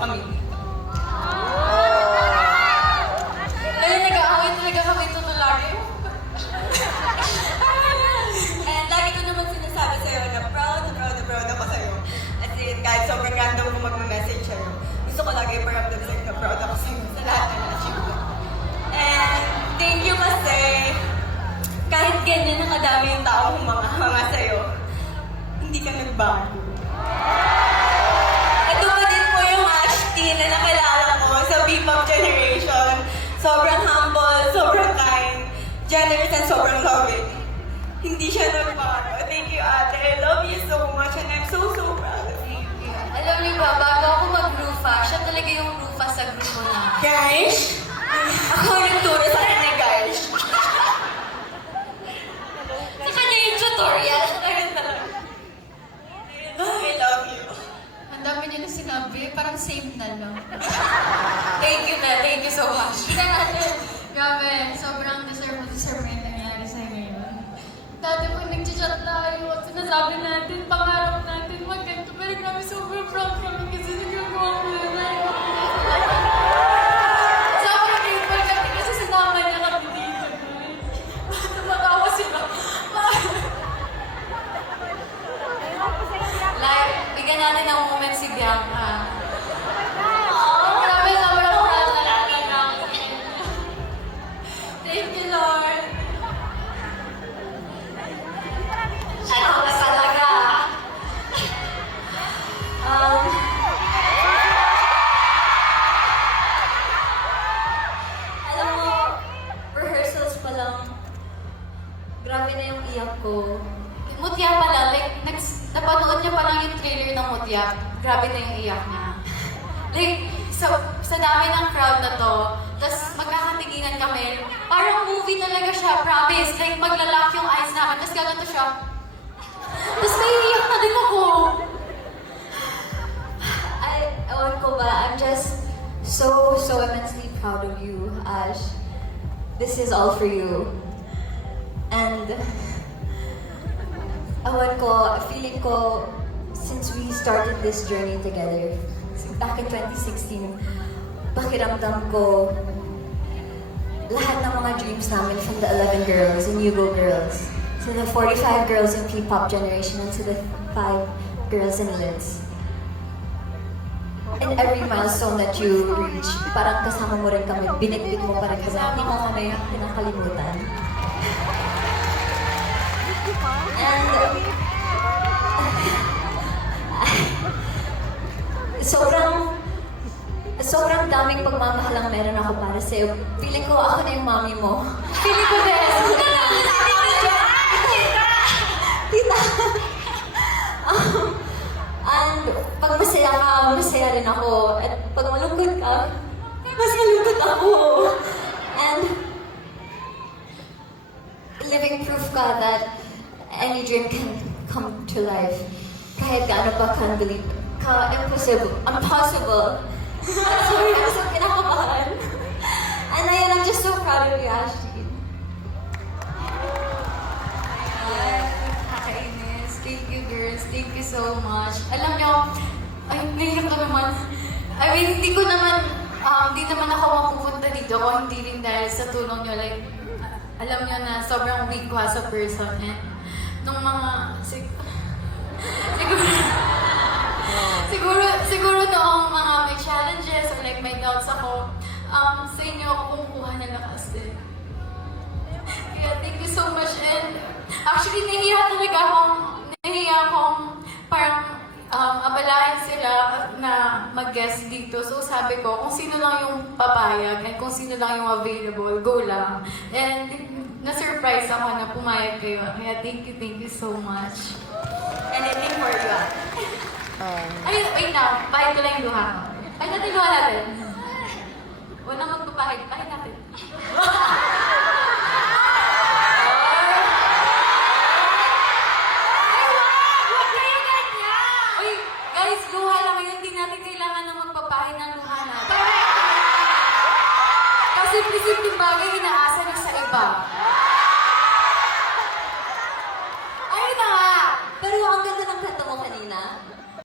kami. Ngayon nag-aaway talaga kami tutulari. And lagi ko naman sinasabi sa'yo na proud ako sa'yo. As in, kahit sobrang random ko mag-message sa'yo, gusto ko lagi paramdam sa'yo na proud ako sa'yo sa lahat na na-achieve ko. And thank you kasi kahit ganyan ang kadami yung tao humanga sa'yo, hindi ka nagbago. Ito pa din po yung Ashti na nakilala ko sa P-pop generation. Sobrang humble, sobrang kind, generous, and sobrang loving. Hindi siya nagbago. Thank you, ate. I love you so much and I'm so proud of you. Alam niyo ba, bago ako mag-Rufa, siya talaga yung Rufa sa grupo na. Guys, ako ang nagturo sa kanya, guys. Sa kanya yung tutorial. I love you. Ang dami niya na sinabi, parang same na lang. Thank you na. Thank you so much. Grabe, sobrang deserve mo yung nangyayari sa'yo ngayon. Dati pag nag-chat tayo at sinasabi natin, pangarap natin, maganda. Pero grabe, sobrang proud kami kasi nagagawa mo yun. Sobrang grateful kami kasi sinama niya kami dito. Tumatawa sila. Like, bigyan natin ng moment si Bianca. Grabe, sobrang proud talaga namin. Thank you, Lord. Ano ka talaga? Alam mo, rehearsals pa lang, grabe na yung iyak ko. Mutya pa lang, like, napanood niya pa lang yung trailer ng Mutya, grabe na yung iyak niya. Like, sa dami ng crowd na to, tapos magkakatinginan kami, parang movie talaga siya, promise. Like, maglalock yung eyes namin, tapos gaganto siya. Tapos naiiyak na din ako. Ewan ko ba, I'm just so immensely proud of you, Ash. This is all for you. And, ewan ko, feeling ko, since we started this journey together, back in 2016, pakiramdam ko, lahat ng mga dreams namin from the 11 girls and Yugo girls, to the 45 girls in P-pop generation, and to the 5 girls in Lids. And every milestone that you reach, parang kasama mo rin kami, binitbit mo pa rin kami, hindi mo kami pinakalimutan. And sobrang daming pagmamahal ang meron ako para sa'yo. Feeling ko ako na yung mami mo. Feeling ko din. Tita. And pag masaya ka, masaya rin ako. At pag malungkot ka, mas malungkot ako. And living proof ka that any dream can come to life. Kahit gaano pa impossible. Sorry, I'm so kinakabahan. And ayun, I'm just so proud of you, Ashley. Nakakainis. Thank you, girls. Thank you so much. Alam nyo, ay, naiyak ko naman. I mean, hindi naman ako mapupunta dito kung hindi rin dahil sa tulong nyo. Like, alam nyo na sobrang weak ko as a person. And nung mga, siguro noong mga may challenges or like may doubts ako, sa inyo ako kumukuha ng lakas din. Kaya thank you so much. And actually, nahiya akong parang abalahin sila na mag-guest dito. So sabi ko, kung sino lang yung papayag and kung sino lang yung available, go lang. And na-surprise ako na pumayag kayo. Kaya thank you so much. Anything for you. Ay, wait na. Pahid ko lang yung luha ko. Pahid natin luha natin. Walang magpapahid. Pahid natin. Uy, guys, luha lang ngayon. Hindi natin kailangan na magpapahid ng luha natin. Kasi simple-simple bagay, inaasal